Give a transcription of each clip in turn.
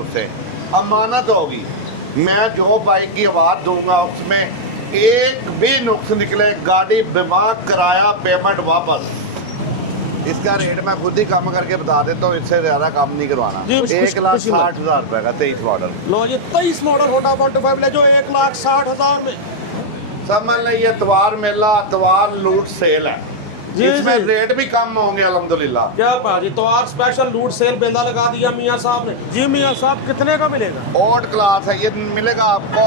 मुझसे, अमानत होगी। मैं जो बाइक की आवाज़ दूंगा उसमें एक भी नुक्स निकले, गाड़ी बीमा, किराया, पेमेंट वापस। इसका रेट मैं खुद ही कम करके बता देता हूँ, इससे ज़्यादा कम नहीं करवाना। 1,60,000 रुपये का 23 मॉडल। लो जी 23 मॉडल होंडा 125 ले जो 1,60,000 में। सब मान लीजिए इतवार मेला, इतवार लूट सेल है, इसमें रेट भी कम होंगे अल्हम्दुलिल्लाह। क्या बात है, तो आज स्पेशल लूट सेल बेंदा लगा दिया मियाँ साहब ने। जी मियाँ साहब कितने का मिलेगा? ओल्ड क्लास है, ये मिलेगा आपको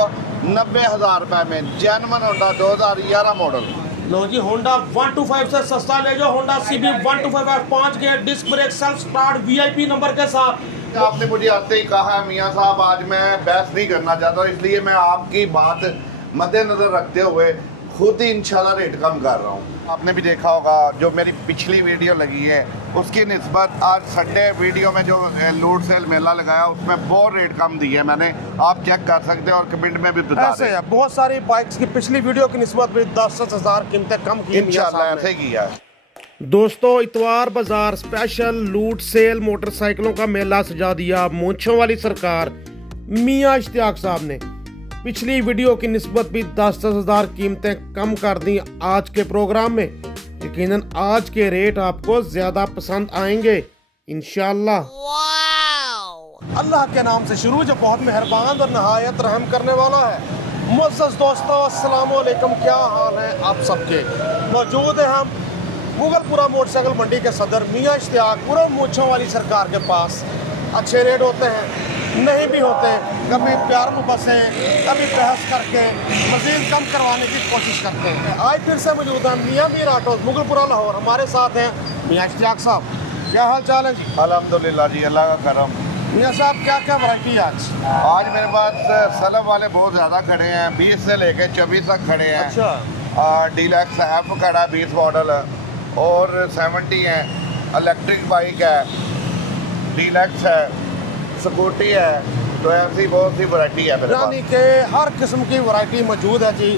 90,000 रुपये में। Genuine Honda 2011 model. लो जी होंडा 125 से सस्ता ले जाओ, Honda CB 125 5 gear disc brake self start VIP number के साथ। आपने मुझे आते ही कहा है मियाँ साहब आज मैं बहस नहीं करना चाहता, इसलिए मैं आपकी बात मद्देनजर रखते हुए खुद ही इंशाल्लाह रेट कम कर रहा हूँ। आपने भी देखा होगा जो मेरी पिछली वीडियो लगी है उसकी निस्बत आज संडे वीडियो में जो लूट सेल मेला लगाया उसमें बहुत रेट कम दी है मैंने, आप चेक कर सकते हैं और कमेंट में भी बता ऐसे है, बहुत सारी बाइक्स की पिछली वीडियो की निस्बत भी 10,000 कीमतें कम की इंशाल्लाह ऐसे किया है। दोस्तों इतवार बाजार स्पेशल लूट सेल मोटरसाइकिलों का मेला सजा दिया मूंछों वाली सरकार मियां इश्तियाक साहब ने। पिछली वीडियो की निस्बत भी 10,000 कीमतें कम कर दी आज के प्रोग्राम में। यकीनन आज के रेट आपको ज्यादा पसंद आएंगे इंशाल्लाह। अल्लाह के नाम से शुरू जो बहुत मेहरबान और नहायत रहम करने वाला है। मुअज़्ज़ज़ दोस्तों अस्सलामु अलैकुम, क्या हाल है आप सबके। मौजूद है हम मुगलपुरा मोटरसाइकिल मंडी के सदर मियां इश्तियाक पूरा मूंछों वाली सरकार के पास। अच्छे रेट होते हैं, नहीं भी होते, कभी प्यार मुहब्बत से, कभी बहस करके मज़ीद कम करवाने की कोशिश करते हैं। आज फिर से मौजूद हैं मियां मीर ऑटो मुगलपुरा लाहौर। हमारे साथ हैं मियां इश्तियाक साहब, क्या हाल चाल है जी? अल्हम्दुलिल्लाह जी, अल्लाह का करम। मियां साहब क्या क्या वैरायटी है आज? आज मेरे पास सलब वाले बहुत ज़्यादा खड़े हैं, 20 से लेके 24 तक खड़े हैं। अच्छा, डीलक्स F खड़ा है 20 मॉडल और 70 है, इलेक्ट्रिक बाइक है, डीलक्स है, स्कूटी है, तो ऐसी बहुत सी वैरायटी है मेरे यानी पास। कि हर किस्म की वैरायटी मौजूद है जी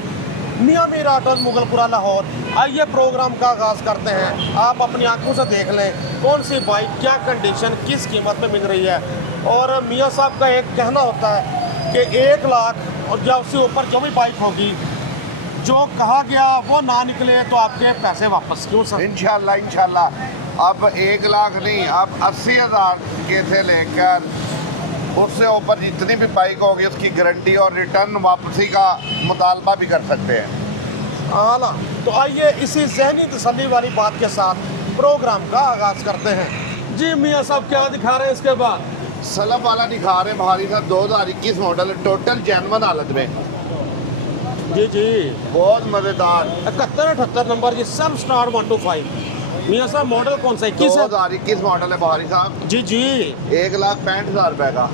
मियां मीर ऑटोज मुगलपुरा लाहौर। आइए प्रोग्राम का आगाज़ करते हैं, आप अपनी आंखों से देख लें कौन सी बाइक क्या कंडीशन किस कीमत में मिल रही है। और मियां साहब का एक कहना होता है कि 1 लाख और या उससे ऊपर जो भी बाइक होगी जो कहा गया वो ना निकले तो आपके पैसे वापस। क्यों सर? इंशाल्लाह इंशाल्लाह। अब 1 लाख नहीं, अब 80,000 के से लेकर उससे ऊपर जितनी भी बाइक होगी उसकी गारंटी और रिटर्न वापसी का मुतालबा भी कर सकते हैं। आला, तो आइए इसी जहनी तसल्ली वाली बात के साथ प्रोग्राम का आगाज़ करते हैं। जी मियां साहब क्या दिखा रहे हैं इसके बाद? सलब वाला दिखा रहे भारी साहब 2021 मॉडल, टोटल जेन्युइन हालत में, जी जी बहुत मज़ेदार। 71-78 नंबर जी, सेल्फ स्टार्ट 125। मियां साहब मॉडल कौन सा? 21 है? 2021 मॉडल है भारी साहब। जी जी, 1,65,000 रुपये का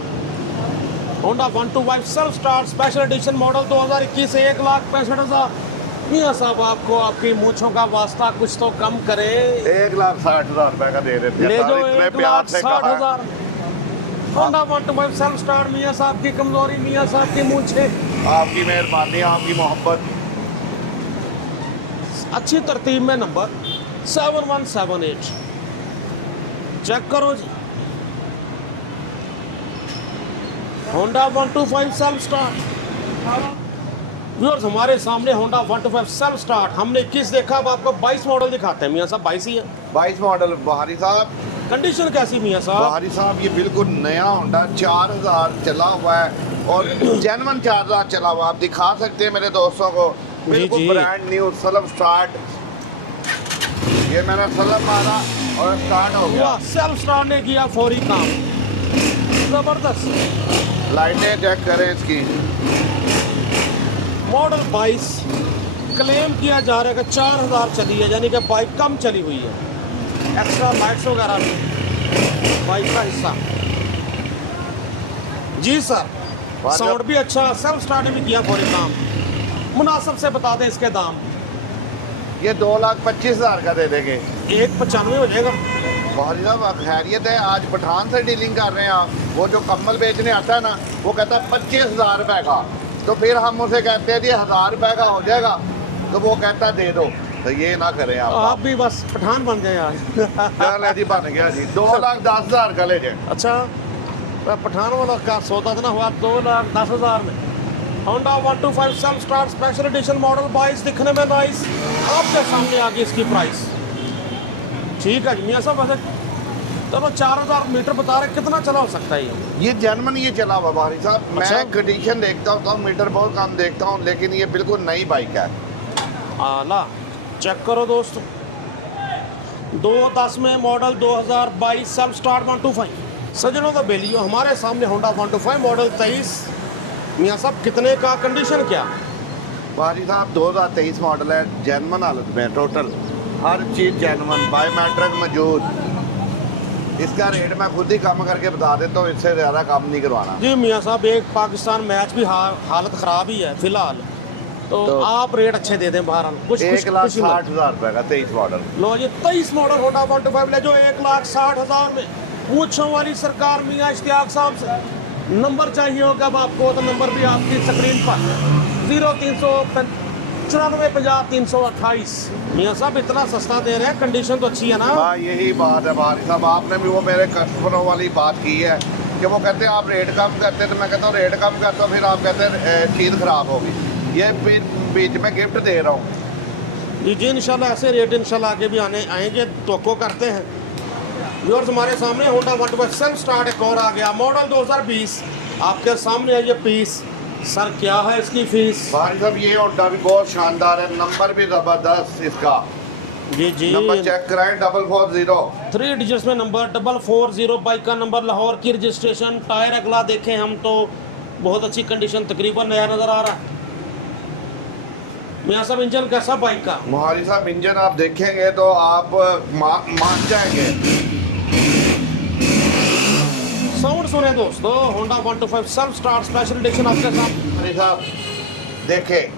Honda 125 self start special edition model 2021 से 1,65,000। मियां साहब आपको आपकी मूंछों का वास्ता कुछ तो कम करे। 1,60,000 रुपये का दे देते ले हैं, जो इतने प्यार से कहा है। 1,60,000 होंडा 125 सेल्फ स्टार्ट। मियां साहब की कमजोरी, मियां साहब की मूंछें, आपकी मेहरबानी, आपकी मोहब्बत। अच्छी तरतीब में नंबर 7178 चेक करो जी। होंडा 125 सेल्फ स्टार्ट व्यूअर्स, हमारे सामने होंडा 125 सेल्फ स्टार्ट। हमने किस देखा, अब आपको 22 मॉडल दिखाते हैं। मियां साहब 22 ही है। 22 मॉडल बहारी साहब। कंडीशन कैसी मियां साहब? बहारी साहब ये बिल्कुल नया होंडा 4,000 चला हुआ है और जेन्युइन 4,000 चला हुआ। आप दिखा सकते हैं मेरे दोस्तों को, बिल्कुल ब्रांड न्यू सलब स्टार्ट। ये मैंने सलब मारा और स्टार्ट हो गया। सेल्फ स्टार्ट ने किया फौरी काम, जबरदस्त। लाइटें चेक करें इसकी। मॉडल 22 क्लेम किया जा रहा है कि 4,000 चली है, यानी कि बाइक कम चली हुई है। एक्स्ट्रा लाइट्स वगैरह भी बाइक का हिस्सा। जी सर, साउंड भी अच्छा, सेल्फ स्टार्ट ने भी किया फौरी काम। मुनासिब से बता दें इसके दाम। ये 2,25,000 का दे देंगे। 1,95 हो जाएगा। बहारी साहब खैरियत है, आज पठान से डीलिंग कर रहे हैं आप। वो जो कम्बल बेचने आता है ना, वो कहता है 25,000 रुपये का, तो फिर हम उसे कहते हैं जी 1,000 रुपये का हो जाएगा, तो वो कहता है दे दो। तो ये ना करें आप भी बस पठान बन गए आज। चल जी, बन गया जी। 2,10,000 का ले जाए। अच्छा, पठान वाला का सौदा ना हुआ 2,10,000 में। Honda 125 self start special edition model 22 दिखने में नाइस, आपके सामने आ गई इसकी प्राइस। ठीक है जी मियाँ साहब, वैसे चलो 4,000 मीटर बता रहे, कितना चला हो सकता है ये जर्मन ये चला हुआ भारी साहब। अच्छा। मैं कंडीशन देखता हूँ तो मीटर बहुत कम देखता हूँ, लेकिन ये बिल्कुल नई बाइक है। आला चेक करो दोस्तों, 210 में मॉडल 2022 सेल्फ स्टार्ट 125। सजनों का बेलियो हमारे सामने होंडा 125 मॉडल 23। मियाँ साहब कितने का, कंडीशन क्या? भारी साहब 2023 मॉडल है, जर्मन हालत में टोटल, हर चीज़ जर्मन, बायोमेट्रिक मौजूद। इसका रेट मैं खुद ही कम करके बता देता हूँ, इससे ज़्यादा कम नहीं करवाना। जी मियाँ साहब, एक पाकिस्तान मैच भी हालत ख़राब ही है फिलहाल, तो आप रेट अच्छे दे दें बहरहाल। कुछ 1,60,000 रुपये का 23 मॉडल। लो जी 23 मॉडल होंडा 125 ले जो 1,60,000 में। पूछों वाली सरकार मियाँ इश्तियाक साहब से नंबर चाहिए होगा अब आपको, तो नंबर भी आपकी स्क्रीन पर 039450 मियाँ साहब इतना सस्ता दे रहे हैं, कंडीशन तो अच्छी है ना? हाँ यही बात है भारी साहब, आपने भी वो मेरे कस्टमरों वाली बात की है कि वो कहते हैं आप रेट कम करते, तो मैं कहता हूँ रेट कम करता हूँ, फिर आप कहते हैं चीज़ ख़राब होगी। ये बीच में गिफ्ट दे रहा हूँ। जी इंशाल्लाह ऐसे रेट इंशाल्लाह आगे भी आएंगे, तो करते हैं। व्यूअर्स हमारे सामने होंडा 125 सेल्फ स्टार्ट एक और आ गया, मॉडल 2020 आपके सामने है ये पीस। सर क्या है इसकी फीस? भाई साहब ये होंडा भी बहुत शानदार है, नंबर भी ज़बरदस्त इसका। जी नंबर चेक कराएं, 440 3 डिजिट्स में नंबर 440, बाइक का नंबर, लाहौर की रजिस्ट्रेशन। टायर अगला देखें हम तो बहुत अच्छी कंडीशन, तकरीबन नया नज़र आ रहा है। मियाँ साहब इंजन कैसा बाइक का? मोहारी साहब इंजन आप देखेंगे तो आप मान जाएंगे। साउंड सुने दोस्तों, Honda 125 self start special edition आपके साथ। मोहारी साहब देखें,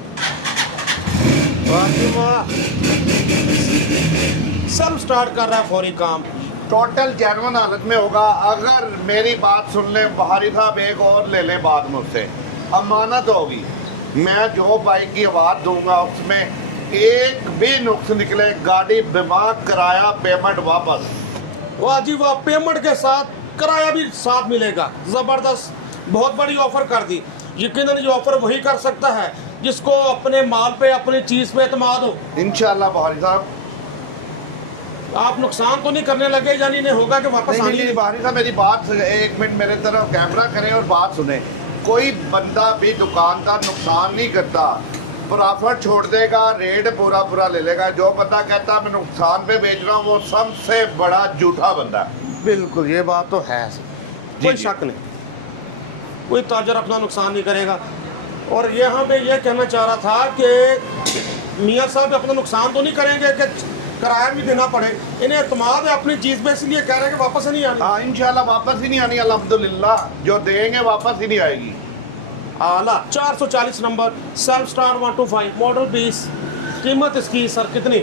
सेल्फ स्टार्ट कर रहा है फौरी काम, टोटल जर्मन हालत में होगा। अगर मेरी बात सुन ले बहारी साहब, एक और ले ले बात मुझसे, अमानत होगी। मैं जो बाइक की आवाज़ दूंगा उसमें एक भी नुक्स निकले, गाड़ी बीमा, किराया, पेमेंट वापस। वाह जी वाह, पेमेंट के साथ किराया भी साथ मिलेगा। ज़बरदस्त, बहुत बड़ी ऑफर कर दी। यकीनन ये ऑफर वही कर सकता है जिसको अपने माल पे, अपनी चीज़ पे एतमाद हो। इंशाल्लाह बहारी साहब। आप नुकसान तो नहीं करने लगे, यानी नहीं होगा कि वापस आनी? नहीं बहारी साहब मेरी बात, एक मिनट मेरे तरफ कैमरा करें और बात सुने। कोई बंदा भी दुकानदार नुकसान नहीं करता, प्रॉफिट छोड़ देगा, रेट पूरा ले लेगा। जो बंदा कहता मैं नुकसान पे बेच रहा हूँ, वो सबसे बड़ा झूठा बंदा है। बिल्कुल, ये बात तो है, कोई शक नहीं। कोई ताजर अपना नुकसान नहीं करेगा। और यहाँ पे ये कहना चाह रहा था कि मियाँ साहब अपना नुकसान तो नहीं करेंगे कि किराया भी देना पड़े। इन्हें एतमाद है अपनी चीज़ पे, इसलिए कह रहे हैं कि वापस नहीं आनी। हाँ इंशाल्लाह वापस ही नहीं आनी, अल्हम्दुलिल्लाह जो देंगे वापस ही नहीं आएगी। आला 440 नंबर सेल्फ स्टार्ट 125 मॉडल 20। कीमत इसकी सर कितनी?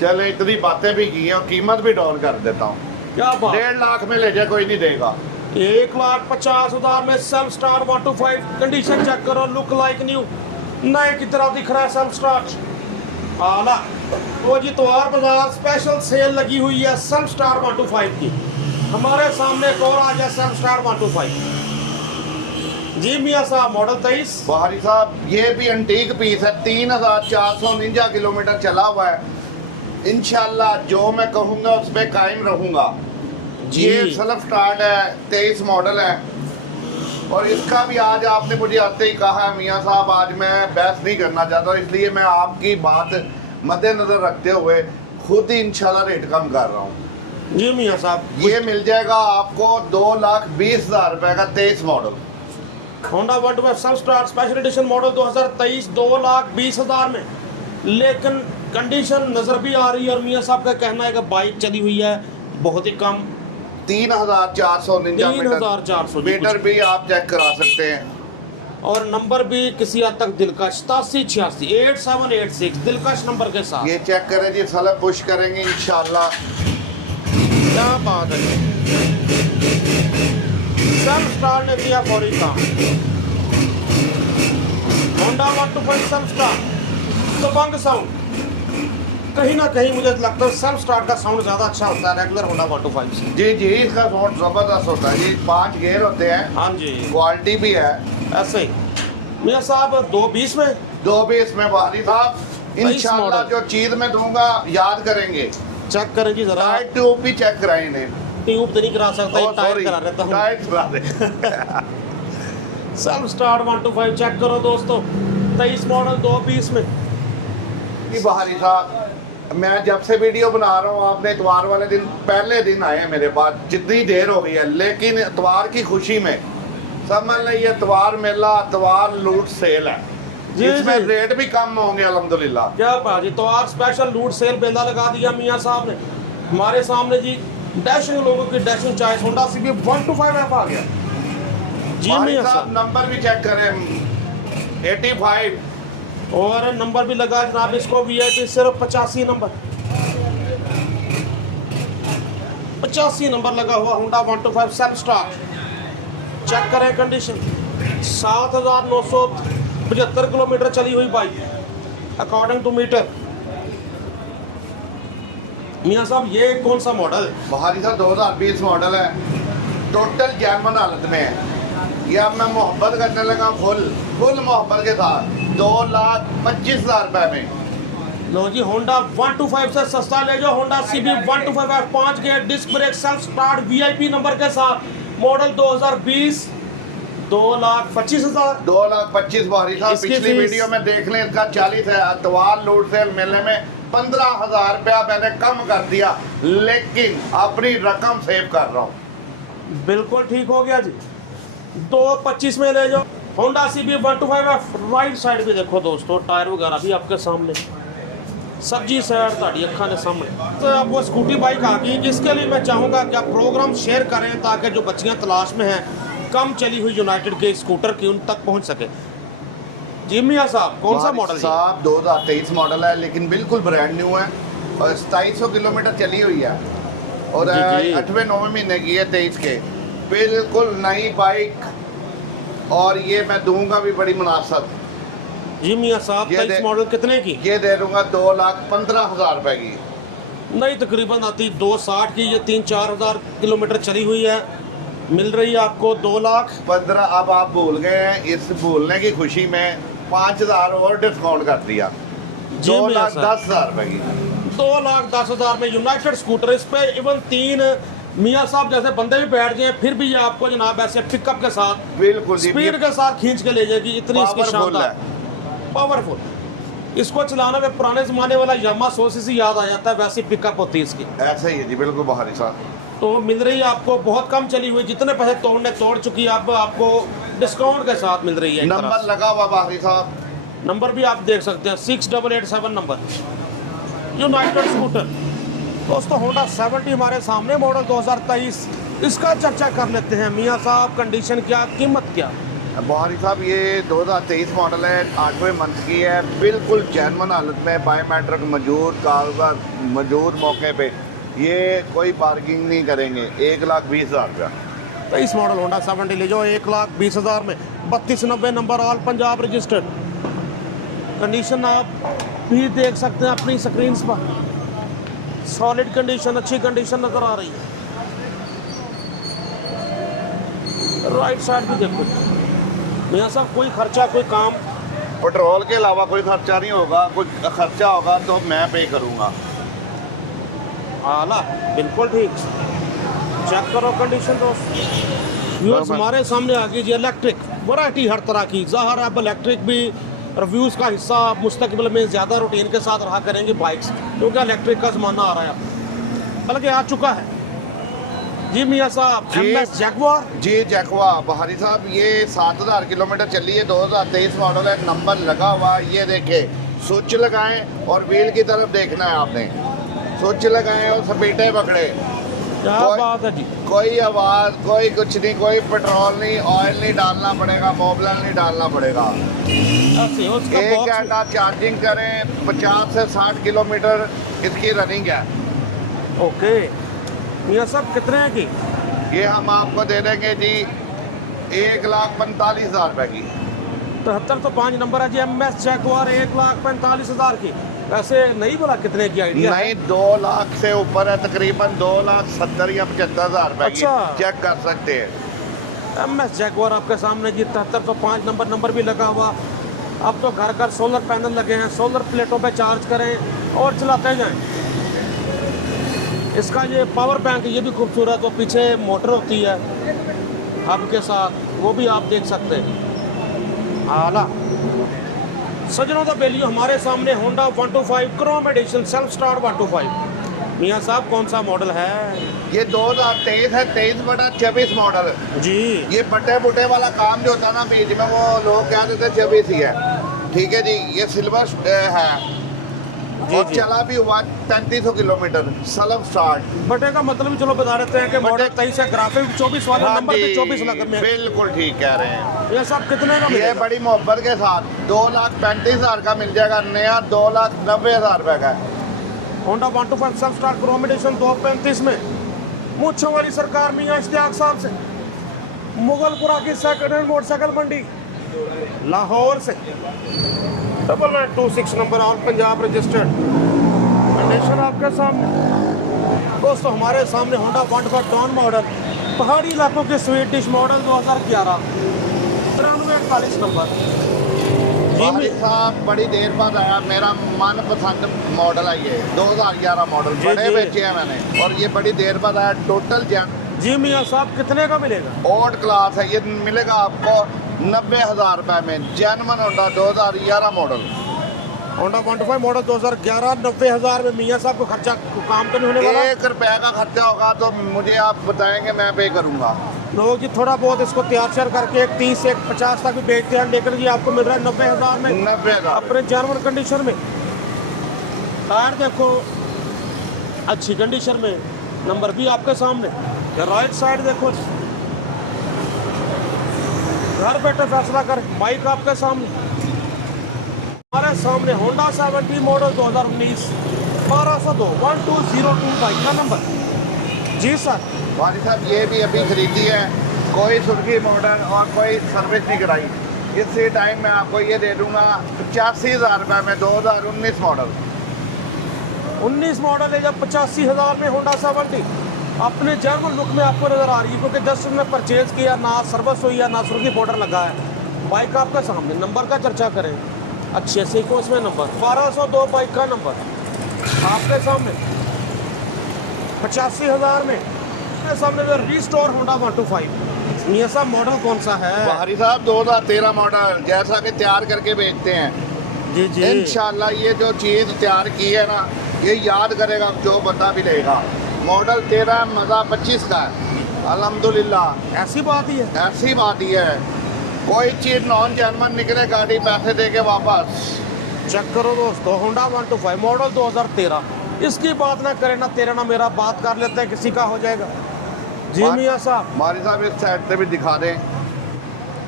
चले इतनी बातें भी की हैं और कीमत भी डाउन कर देता हूँ। क्या बात? 1.5 लाख में ले जाए कोई नहीं देगा। 1,50,000 में सेल्फ स्टार्ट 125। कंडीशन चेक करो, लुक लाइक न्यू, नए की तरह दिख रहा है सेल्फ स्टार्ट। आला वो जी इतवार बाजार स्पेशल सेल लगी हुई है सेल्फ स्टार्ट 125 की। हमारे सामने एक और आ जाए सेल्फ स्टार्ट 125। जी मियाँ साहब मॉडल 23। बहारी साहब ये भी एंटीक पीस है, 3,449 किलोमीटर चला हुआ है। इंशाल्लाह जो मैं कहूँगा उस पर कायम रहूँगा। ये सेल्फ स्टार्ट है, 23 मॉडल है। और इसका भी आज आपने मुझे आते ही कहा है मियाँ साहब, आज मैं बहस नहीं करना चाहता, इसलिए मैं आपकी बात मद्देनजर रखते हुए खुद ही इंशाल्लाह रेट कम कर रहा हूँ। जी मियाँ साहब ये मिल जाएगा आपको 2,20,000 रुपये का 23 model Honda 125 self start special edition model 2023 2,20,000 में। लेकिन कंडीशन नज़र भी आ रही है, और मियाँ साहब का कहना है कि बाइक चली हुई है बहुत ही कम, 3,449 मीटर भी आप चेक करा सकते हैं। और नंबर भी किसी हद तक दिलकश 8786 8786 दिलकश नंबर के साथ। ये चेक करें जी, साला पुश करेंगे इंशाल्लाह। क्या बात है, सेल्फ स्टार्ट ने किया फौरी काम। होंडा 125 सेल्फ स्टार्ट, दबंग साउंड। कहीं ना कहीं मुझे लगता है सेल्फ स्टार्ट का साउंड ज़्यादा अच्छा होता है रेगुलर होंडा 125 से। जी जी, इसका साउंड जबरदस्त होता है जी। 5 गियर होते हैं, हाँ जी, क्वालिटी भी है। ऐसे ही मियाँ साहब 220 में 220 में बहारी साहब, इंशाल्लाह मॉडल। जो चीज मैं दूंगा याद करेंगे। चेक करें जी जरा। टायर ट्यूब भी चेक कराए इन्हें। ट्यूब तो नहीं करा सकता, Oh, ये टायर sorry, करा देता हूँ। टायर करा दे। सेल्फ स्टार्ट 125 चेक करो दोस्तों, 23 मॉडल 220 में। कि बहारी साहब, मैं जब से वीडियो बना रहा हूँ, आपने इतवार वाले दिन पहले दिन आए हैं मेरे पास, जितनी देर हो गई है, लेकिन इतवार की खुशी में समझ लीजिए इतवार मेला, इतवार लूट सेल है। जी, इसमें जी। रेट भी कम होंगे अल्हम्दुलिल्लाह। क्या बात है, तो आज स्पेशल लूट सेल बेला लगा दिया मियाँ साहब ने हमारे सामने जी। डैशिंग लोगों की dashing choice Honda CB 125F आ गया जी बहारी मियाँ साहब साहब। नंबर भी चेक करें, 85 और नंबर भी लगा जनाब इसको, VIP सिर्फ 85 नंबर, 85 नंबर लगा हुआ होंडा 125 सेल्फ स्टार्ट। चेक करें कंडीशन, 7,975 किलोमीटर चली हुई बाइक अकॉर्डिंग टू मीटर। मियाँ साहब ये कौन सा मॉडल है? बहारी साहब 2020 मॉडल है, टोटल जर्मन हालत में है। ये अब मैं मोहब्बत करने लगा फुल मोहब्बत के साथ, 2,25,000 रुपए में। लो जी, होंडा 125 से सस्ता ले जाओ, Honda CB 125F 5 gear disc brake self start VIP number के साथ, मॉडल 2020, 2,25,000। 2,25,000 बहारी साहब। इसकी पिछली फीस? वीडियो में देख लें, इसका 40 है। अतवार लूट सेल मेले में 15,000 रुपया मैंने कम कर दिया, लेकिन अपनी रकम सेव कर रहा हूँ। बिल्कुल ठीक हो गया जी, 2,25 में ले जाओ Honda CB 125F। Right side भी देखो दोस्तों, टायर वगैरह भी आपके सामने, सब्जी साइड ताड़ी अखा के सामने। तो आपको स्कूटी बाइक आ गई, जिसके लिए मैं चाहूँगा कि आप प्रोग्राम शेयर करें ताकि जो बच्चियाँ तलाश में हैं कम चली हुई यूनाइटेड के स्कूटर की, उन तक पहुँच सके। जी मियाँ साहब कौन सा बहारी मॉडल है? साहब 2023 मॉडल है, लेकिन बिल्कुल ब्रांड न्यू है और 2700 किलोमीटर चली हुई है और जी, जी। 8वें-9वें महीने की है 23 के। बिल्कुल नई बाइक, और ये मैं दूंगा भी बड़ी मुनासिब। जी मियाँ साहब ये 23 मॉडल कितने की? ये दे दूंगा 2,15,000 रुपए की। नहीं तकरीबन आती 2,60 की, ये 3-4 हज़ार किलोमीटर चली हुई है, मिल रही है आपको 2,15,000। अब आप भूल गए हैं, इस भूलने की खुशी में 5,000 और डिस्काउंट कर दिया, जी मियाँ साहब। 2,10,000 रुपए की। 2,10,000 में यूनाइटेड स्कूटर, इस पे इवन 3 मियाँ साहब जैसे बंदे भी बैठ जाए फिर भी ये आपको जनाब ऐसे पिकअप के साथ बिल्कुल जी, स्पीड के साथ खींच के ले जाएगी, इतनी इसकी पावरफुल शानदार है। पावरफुल। इसको चलाने में पुराने ज़माने वाला यामा 100cc याद आ जाता है, वैसी पिकअप होती है इसकी। ऐसे ही है जी, बिल्कुल बहारी साहब। तो मिल रही है आपको बहुत कम चली हुई, जितने पैसे तोड़ने तोड़ चुकी है, अब आपको डिस्काउंट के साथ मिल रही है। एक तरह नंबर से। लगा हुआ बहारी साहब, नंबर भी आप देख सकते हैं, 6887 नंबर, यूनाइटेड स्कूटर। दोस्तों होंडा 70 हमारे सामने, मॉडल 2023, इसका चर्चा कर लेते हैं। मियाँ साहब कंडीशन क्या, कीमत क्या? बहारी साहब ये 2023 मॉडल है, 8वें मंथ की है, बिल्कुल जैनवन हालत में, बायोमेट्रिक मौजूद, कागजात मौजूद मौके पे। ये कोई पार्किंग नहीं करेंगे, 1,20,000 रुपया। 23 मॉडल होंडा 70 ले जाओ 1,20,000 में, 3290 number, all Punjab registered. Condition आप भी देख सकते हैं अपनी स्क्रीन पर, सॉलिड कंडीशन, अच्छी कंडीशन नज़र आ रही है। राइट साइड भी देखो मियाँ साहब, कोई खर्चा कोई काम? पेट्रोल के अलावा कोई खर्चा नहीं होगा, कोई खर्चा होगा तो मैं पे करूँगा। आला बिल्कुल ठीक। चेक करो कंडीशन दोस्त। व्यूअर्स हमारे सामने आ गई जी इलेक्ट्रिक वैरायटी हर तरह की। ज़ाहिर है अब इलेक्ट्रिक भी रिव्यूज़ का हिस्सा मुस्तकबिल में ज़्यादा रूटीन के साथ रहा करेंगे बाइक्स, क्योंकि इलेक्ट्रिक का ज़माना आ रहा है, बल्कि आ चुका है। जी मियाँ साहब, जी। MS Jaguar. जी जैकवा बहारी साहब, ये 7,000 किलोमीटर चली है, 2023 मॉडल है, नंबर लगा हुआ है। ये देखे, स्विच लगाएं और व्हील की तरफ देखना है आपने, स्विच लगाएं और सपेटे पकड़े। क्या कोई- बात है जी। कोई आवाज़, कोई कुछ नहीं, कोई पेट्रोल नहीं, ऑयल नहीं डालना पड़ेगा, मोबिल नहीं डालना पड़ेगा। ऐसे उसका एक बॉक्स। घंटा चार्जिंग करें, 50 से 60 किलोमीटर इसकी रनिंग है। ओके मियाँ साहब कितने हैं की? ये हम आपको दे देंगे जी 1,45,000 रुपए की। 73 तो 5 नंबर है जी, MS जैगवार 1,45,000 की। वैसे नहीं बोला कितने की आइडिया है? नहीं, 2 लाख से ऊपर है, तकरीबन 2,70,000 या 75,000 रुपए की। अच्छा। चेक कर सकते हैं। MS जैगुआर आपके सामने जी, 7305 नंबर भी लगा हुआ। अब तो घर घर सोलर पैनल लगे हैं, सोलर प्लेटों पे चार्ज करें और चलाते जाएं। इसका ये पावर बैंक ये भी खूबसूरत, वो पीछे मोटर होती है हब के साथ, वो भी आप देख सकते हैं। आला सजनों का बेलियो हमारे सामने Honda 125 chrome edition self start 125। मियाँ साहब कौन सा मॉडल है? ये 2023 है, 23/24 मॉडल। जी ये बटे बुटे वाला काम जो होता है ना बीच में, वो लोग कह देते 24 ही है। ठीक है जी, ये सिल्वर है और जी। चला भी हुआ 3500 किलोमीटर सेल्फ स्टार्ट। बटे का मतलब चलो बता देते हैं कि मॉडल 23 है, ग्राफिक 24 वाले हाँ नंबर पे जी, 24 लग में। बिल्कुल ठीक कह रहे हैं। ये सब कितने का ये मिलेगा? बड़ी मोहब्बत के साथ 2,35,000 का मिल जाएगा, नया 2,90,000 रुपए का है। Honda 125 self start chrome edition 235 में मूंछों वाली सरकार मियां इश्तियाक साहब से, मुगलपुरा की सेकंड हैंड मोटरसाइकिल मंडी लाहौर से 9926 number all Punjab registered condition आपके सामने। दोस्तों हमारे सामने होंडा 125 डॉन मॉडल पहाड़ी इलाकों के स्वीट डिश मॉडल 2011 9341 नंबर। भाई साहब बड़ी देर बाद आया, मेरा मनपसंद मॉडल है ये 2011 मॉडल। जी, बड़े जी। बेचे हैं मैंने और ये बड़ी देर बाद आया। टोटल जी मियाँ साहब कितने का मिलेगा? ओल्ड क्लास है, ये मिलेगा आपको 90,000 रुपए में। Genuine Honda 2011 model. Honda 125 model 2011 90,000 में मियाँ साहब को खर्चा काम तो नहीं होने वाला? 1 रुपया का खर्चा होगा तो मुझे आप बताएंगे, मैं पे करूंगा। लोग जी थोड़ा बहुत इसको तैयार श्यार करके एक 30 एक 50 तक भी बेचते हैं, लेकिन जी आपको मिल रहा है 90,000 में 90,000। अपने जेन्युइन कंडीशन में। टायर देखो अच्छी कंडीशन में, नंबर भी आपके सामने। राइट साइड देखो, घर बैठे फैसला कर। बाइक आपके सामने, हमारे सामने होंडा 70 मॉडल 2019 1202 1202 बाइक का नंबर। जी सर। वाली साहब ये भी अभी खरीदी है, कोई सुर्खी मॉडल और कोई सर्विस नहीं कराई। इसी टाइम मैं आपको ये दे दूंगा 85,000 रुपये में 2019 मॉडल। 19 मॉडल है जब 85,000 में होंडा 70 अपने जर्मन लुक में आपको नजर आ रही है, क्योंकि जस्ट हमने परचेज किया, ना सर्विस हुई है ना सुर्खी पाउडर लगा है। बाइक आपके सामने, नंबर का चर्चा करें अच्छे से को इसमें नंबर 1202 बाइक का नंबर आपके सामने 85,000 में। अपने सामने जो रिस्टोर होंडा 125 ये सब मॉडल कौन सा है? बाहरी साहब 2013 मॉडल, जैसा कि तैयार करके बेचते हैं। जी जी इंशाल्लाह ये जो चीज़ तैयार की है ना, ये याद करेगा जो बंदा भी लेगा। मॉडल 13 मज़ा 25 का है अल्हम्दुलिल्लाह। ऐसी बात ही है। ऐसी बात ही है, कोई चीज़ नॉन जेन्युइन निकले गाड़ी पैसे दे के वापस। चेक करो दोस्तों, होंडा 125 मॉडल 2013। इसकी बात ना करें ना तेरा ना मेरा, बात कर लेते हैं, किसी का हो जाएगा। जी मियाँ साहब, हमारे साहब इस साइड से भी दिखा दें।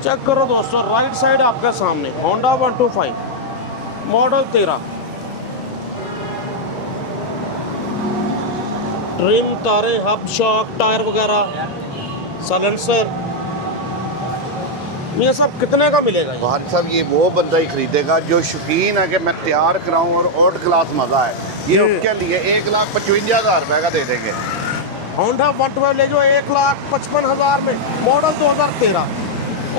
चेक करो दोस्तों, राइट साइड आपके सामने होंडा 125 मॉडल 13। ट्रिम, तारे, हब, शॉक, टायर वगैरह, साइलेंसर। मियाँ साहब कितने का मिलेगा ये? भाई साहब ये वो बंदा ही खरीदेगा जो शौकीन है कि मैं तैयार कराऊं और ओल्ड क्लास मज़ा है। ये जी। उसके लिए 1,55,000 रुपये का दे देंगे। होंडा 125 ले जो 1,55,000 में मॉडल 2013।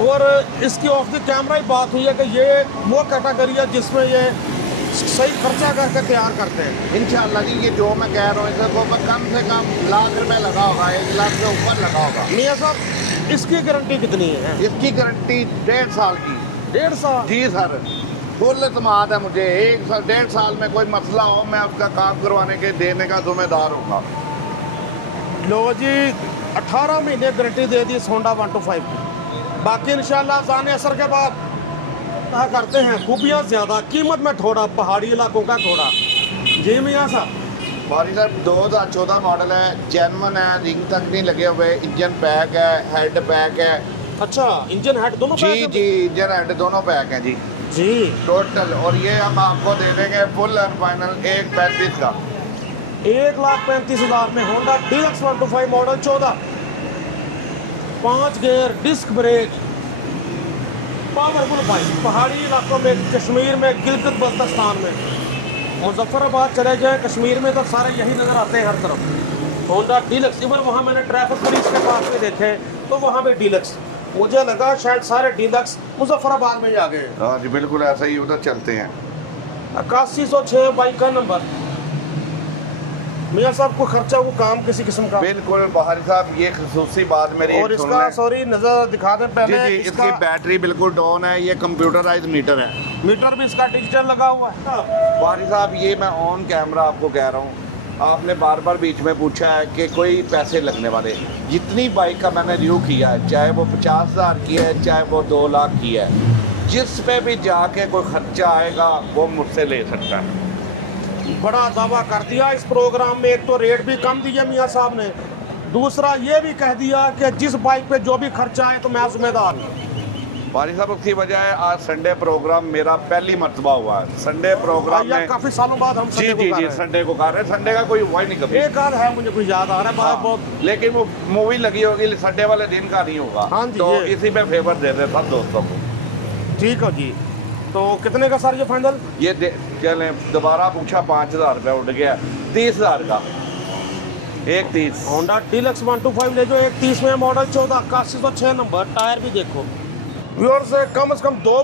और इसकी ऑफ द कैमरा ही बात हुई है कि ये वो कैटेगरी है जिसमें ये सही खर्चा करके तैयार करते हैं। इंशाल्लाह जी ये जो मैं कह रहा हूँ इसको कम से कम लाख रुपए लगा होगा, 1 लाख से ऊपर लगा होगा। मियाँ साहब इसकी गारंटी कितनी है? इसकी गारंटी 1.5 साल की। 1.5 साल? जी सर, फुल एतमाद है मुझे। 1.5 साल में कोई मसला हो मैं उसका काम करवाने के देने का जिम्मेदार होगा। लो जी 18 महीने गारंटी दे दी इस होंडा 125 की। बाकी इंशाल्लाह जाने असर के बाद कहा करते हैं खूबियाँ ज़्यादा, कीमत में थोड़ा, पहाड़ी इलाकों का थोड़ा। जी मियाँ साहब। बारी सर 2014 मॉडल है, जेन्युइन है, रिंग तक नहीं लगे हुए, इंजन पैक है, हेड पैक है। अच्छा, इंजन हेड दोनों जी पैक हैं? जी इंजन हेड दोनों पैक हैं जी जी टोटल। और ये हम आपको दे देंगे फुल एंड फाइनल 1,35,000 का। 1,35,000 में Honda deluxe 125 model 14, 5 gear, disc brake, powerful bike. पहाड़ी इलाकों में, कश्मीर में, गिलगित बल्तिस्तान में मुजफ्फराबाद चले जाए कश्मीर में तो सारे यही नज़र आते हैं हर तरफ। होंडा डीलक्स, इवन वहाँ मैंने ट्रैफिक पुलिस के पास में देखे तो वहाँ पे डीलक्स, मुझे लगा शायद सारे डीलक्स मुजफ्फराबाद में ही आ गए। हाँ जी बिल्कुल ऐसा ही उधर चलते हैं। 8106 बाइक का नंबर। मियाँ साहब को खर्चा वो काम किसी किस्म का? बिल्कुल बहारी साहब, ये खसूसी बात मेरी और सुन इसका लें। सॉरी नजर दिखा दें पहले। जी जी, इसकी बैटरी बिल्कुल डाउन है। ये कंप्यूटराइज मीटर है। मीटर भी इसका डिजिटल लगा हुआ है। बहारी साहब ये मैं ऑन कैमरा आपको कह रहा हूँ। आपने बार बार बीच में पूछा है कि कोई पैसे लगने वाले, जितनी बाइक का मैंने रिव्यू किया है, चाहे वो 50,000 की है चाहे वो 2 लाख की है, जिस पे भी जाके कोई खर्चा आएगा वो मुझसे ले सकता है। बड़ा दावा कर दिया इस प्रोग्राम में। एक तो रेट भी कम दिया मियाँ साहब ने, दूसरा ये भी कह दिया कि जिस बाइक पे जो भी खर्चा आए तो मैं जिम्मेदार हूँ। बारी साहब उसकी वजह है आज संडे प्रोग्राम मेरा पहली मरतबा हुआ है। संडे प्रोग्राम में काफी सालों बाद हम जी जी जी संडे को कर रहे हैं। संडे का कोई हुआ ही नहीं कभी। एक आध है मुझे कुछ याद आ रहा है हाँ, बहुत। लेकिन वो मूवी लगी होगी संडे वाले दिन का नहीं होगा। हाँ जी, तो ये। इसी में फेवर दे रहे सब दोस्तों को। ठीक है जी। तो कितने का सर ये फाइनल? ये चले दोबारा पूछा 5,000 रुपया उठ गया। 30,000 का 130 होंडा डीलक्स 125 ले जो 130 में मॉडल 14 8106 नंबर। टायर भी देखो व्यूअर्स, कम से कम दो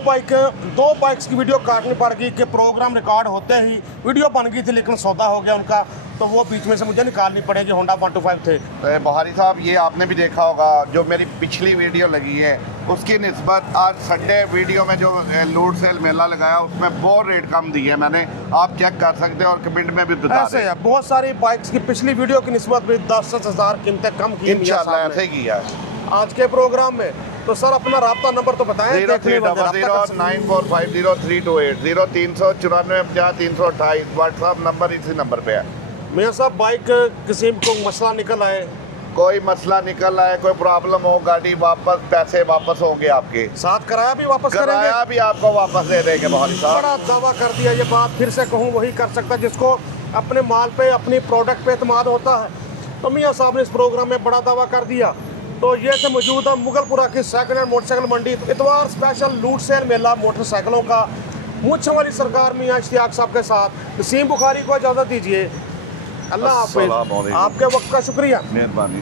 बाइक्स की वीडियो काटनी पड़ गई कि प्रोग्राम रिकॉर्ड होते ही वीडियो बन गई थी, लेकिन सौदा हो गया उनका तो वो बीच में से मुझे निकालनी पड़ेगी। होंडा 125 थे। बहारी साहब ये आपने भी देखा होगा जो मेरी पिछली वीडियो लगी है उसकी निस्बत आज संडे वीडियो में जो लूट सेल मेला लगाया उसमें बहुत रेट कम दी है मैंने। आप चेक कर सकते हैं और कमेंट में भी बता ऐसे है बहुत सारी बाइक्स की पिछली वीडियो की निस्बत भी 10,000 कीमतें कम की इंशाल्लाह ऐसे ही किया है आज के प्रोग्राम में। तो सर अपना राब्ता नंबर तो बताएं। 0300925328 039450 व्हाट्सएप नंबर इसी नंबर पे है। मियाँ साहब बाइक किसी को मसला निकल आए, कोई मसला निकल आए, कोई प्रॉब्लम हो, गाड़ी वापस, पैसे वापस होंगे आपके साथ कराया भी वापस करेंगे, कराया भी आपको वापस दे देंगे। बहारी साहब बड़ा दावा कर दिया। ये बात फिर से कहूँ वही कर सकता है जिसको अपने माल पे अपनी प्रोडक्ट पे एतमाद होता है। तो मियाँ साहब ने इस प्रोग्राम में बड़ा दावा कर दिया। तो ये थे मौजूद है मुगलपुरा की सेकंड हैंड मोटरसाइकिल मंडी, इतवार स्पेशल लूट सेल मेला मोटरसाइकिलों का। मूंछों वाली सरकार मियाँ इश्तियाक साहब के साथ नसीम बुखारी को इजाज़त दीजिए। अल्लाह हाफ़िज़। आपके वक्त का शुक्रिया, मेहरबानी।